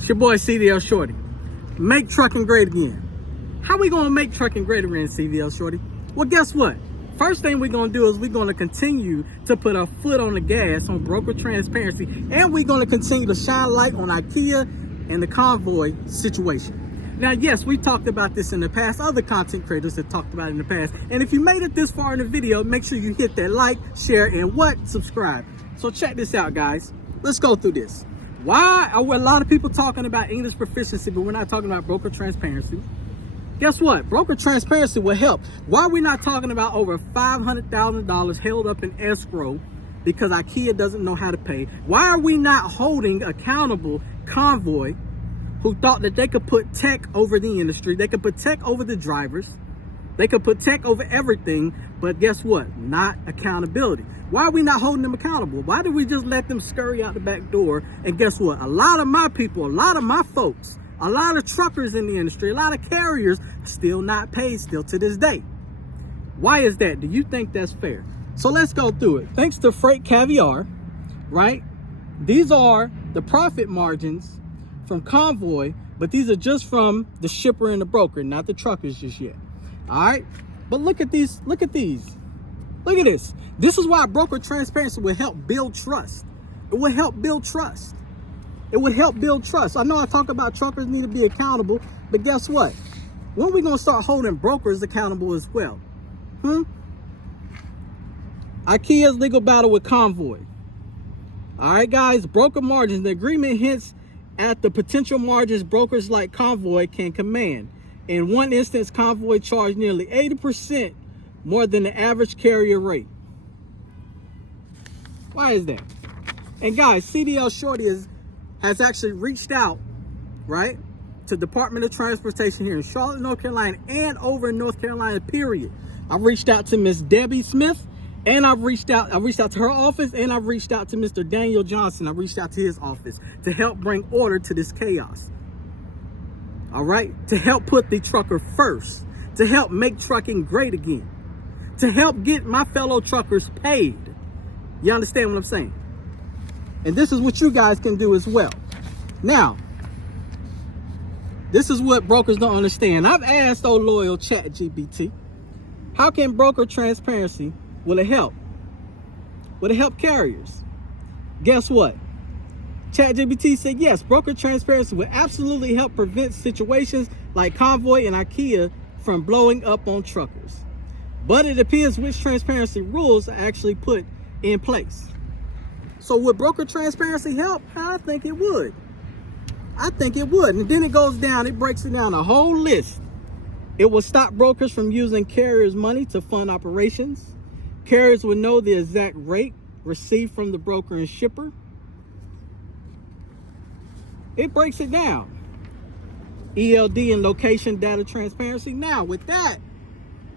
It's your boy CDL Shorty. Make trucking great again. How we gonna make trucking great again, CDL Shorty? Well, guess what? First thing we're gonna do is we're gonna continue to put our foot on the gas on broker transparency, and we're gonna continue to shine light on IKEA and the convoy situation. Now, yes, we talked about this in the past. Other content creators have talked about it in the past. And if you made it this far in the video, make sure you hit that like, share, and subscribe. So check this out, guys. Let's go through this. Why are a lot of people talking about English proficiency, but we're not talking about broker transparency? Guess what? Broker transparency will help. Why are we not talking about over $500,000 held up in escrow because IKEA doesn't know how to pay? Why are we not holding accountable Convoy, who thought that they could put tech over the industry, they could put tech over the drivers, they could put tech over everything, but guess what? Not accountability. Why are we not holding them accountable? Why do we just let them scurry out the back door? And guess what? A lot of my people, a lot of my folks, a lot of truckers in the industry, a lot of carriers still not paid still to this day. Why is that? Do you think that's fair? So let's go through it. Thanks to Freight Caviar, right? These are the profit margins from Convoy, but these are just from the shipper and the broker, not the truckers just yet. All right, but look at these, look at these. Look at this. This is why broker transparency will help build trust. It will help build trust. It would help build trust. I know I talk about truckers need to be accountable, but guess what? When are we going to start holding brokers accountable as well? IKEA's legal battle with Convoy. All right, guys, broker margins. The agreement hints at the potential margins brokers like Convoy can command. In one instance, Convoy charged nearly 80% more than the average carrier rate. Why is that? And guys, CDL Shorty has actually reached out, right, to Department of Transportation here in Charlotte, North Carolina, and over in North Carolina, period. I've reached out to Miss Debbie Smith, and I've reached out to her office, and I've reached out to Mr. Daniel Johnson. I've reached out to his office to help bring order to this chaos. All right, to help put the trucker first, to help make trucking great again, to help get my fellow truckers paid. You understand what I'm saying? And this is what you guys can do as well. Now, this is what brokers don't understand. I've asked old loyal ChatGPT, how can broker transparency, will it help? Will it help carriers? Guess what? ChatGPT said, yes, broker transparency will absolutely help prevent situations like Convoy and IKEA from blowing up on truckers. But it appears which transparency rules are actually put in place. So would broker transparency help? I think it would. I think it would. And then it goes down, it breaks it down a whole list. It will stop brokers from using carriers' money to fund operations. Carriers will know the exact rate received from the broker and shipper. It breaks it down. ELD and location data transparency. Now with that,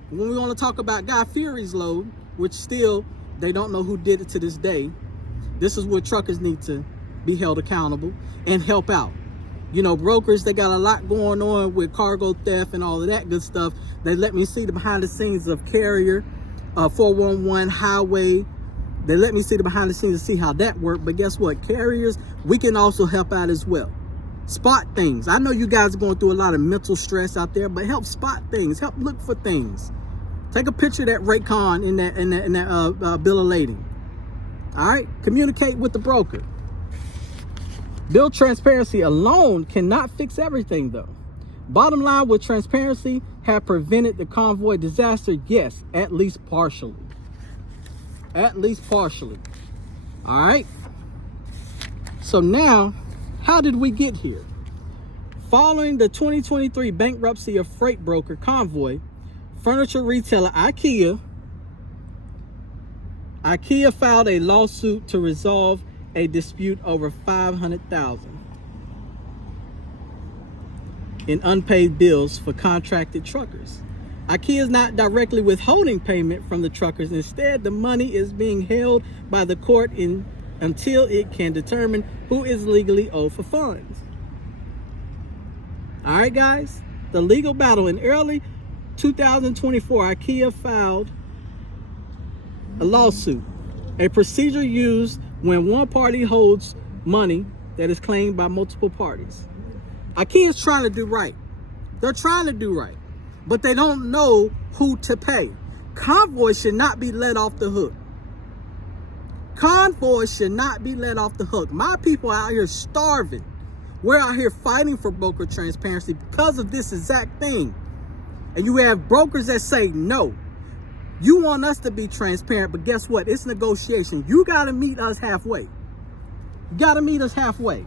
when we want to talk about Guy Fieri's load, which still they don't know who did it to this day, this is where truckers need to be held accountable and help out. You know, brokers, they got a lot going on with cargo theft and all of that good stuff. They let me see the behind the scenes of carrier, 411 highway. They let me see the behind the scenes to see how that worked. But guess what? Carriers, we can also help out as well. Spot things. I know you guys are going through a lot of mental stress out there, but help spot things. Help look for things. Take a picture of that Raycon in that bill of lading. All right? Communicate with the broker. Bill transparency alone cannot fix everything, though. Bottom line, would transparency have prevented the Convoy disaster? Yes, at least partially. At least partially. All right? So now, how did we get here? Following the 2023 bankruptcy of freight broker Convoy, furniture retailer IKEA filed a lawsuit to resolve a dispute over $500,000 in unpaid bills for contracted truckers. IKEA is not directly withholding payment from the truckers. Instead, the money is being held by the court until it can determine who is legally owed for funds. All right, guys, the legal battle. In early 2024, IKEA filed a lawsuit, a procedure used when one party holds money that is claimed by multiple parties. IKEA is trying to do right. They're trying to do right, but they don't know who to pay. Convoy should not be let off the hook. Convoy should not be let off the hook. My people are out here starving. We're out here fighting for broker transparency because of this exact thing. And you have brokers that say, no, you want us to be transparent, but guess what? It's negotiation. You got to meet us halfway. You got to meet us halfway.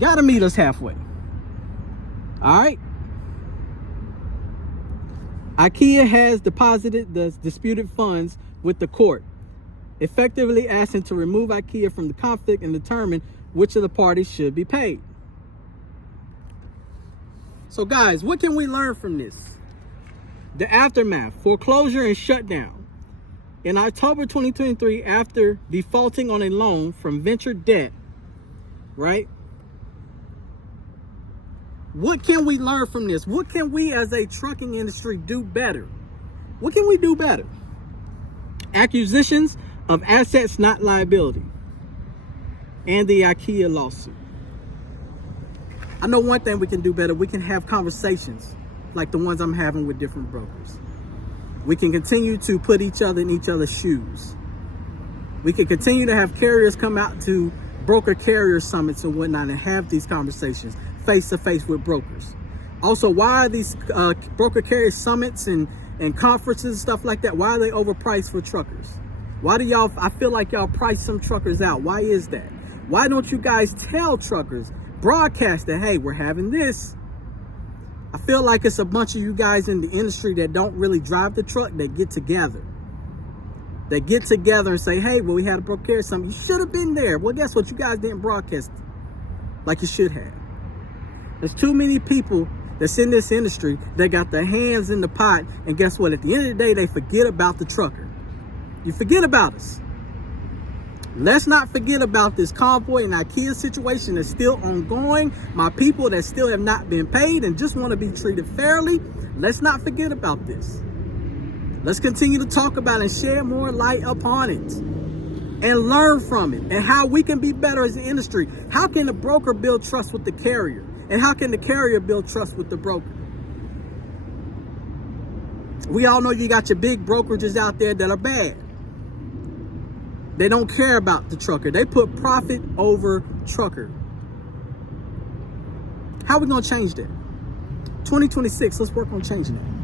Got to meet us halfway. All right. IKEA has deposited the disputed funds with the court, effectively asking to remove IKEA from the conflict and determine which of the parties should be paid. So guys, what can we learn from this? The aftermath, foreclosure and shutdown. In October 2023, after defaulting on a loan from venture debt, right? What can we learn from this? What can we as a trucking industry do better? What can we do better? Acquisitions of assets, not liability. And the IKEA lawsuit. I know one thing we can do better. We can have conversations like the ones I'm having with different brokers. We can continue to put each other in each other's shoes. We can continue to have carriers come out to broker carrier summits and whatnot and have these conversations face to face with brokers. Also, why are these broker carrier summits and conferences and stuff like that, why are they overpriced for truckers? Why do y'all, I feel like y'all price some truckers out. Why is that? Why don't you guys tell truckers, broadcast that, hey, we're having this? I feel like it's a bunch of you guys in the industry that don't really drive the truck, that get together. They get together and say, hey, well, we had a broker carrier summit. You should have been there. Well, guess what? You guys didn't broadcast it like you should have. There's too many people that's in this industry that got their hands in the pot, and guess what? At the end of the day, they forget about the trucker. You forget about us. Let's not forget about this Convoy and IKEA situation that's still ongoing. My people that still have not been paid and just want to be treated fairly. Let's not forget about this. Let's continue to talk about it and share more light upon it and learn from it and how we can be better as an industry. How can the broker build trust with the carrier? And how can the carrier build trust with the broker? We all know you got your big brokerages out there that are bad. They don't care about the trucker. They put profit over trucker. How are we going to change that? 2026, let's work on changing that.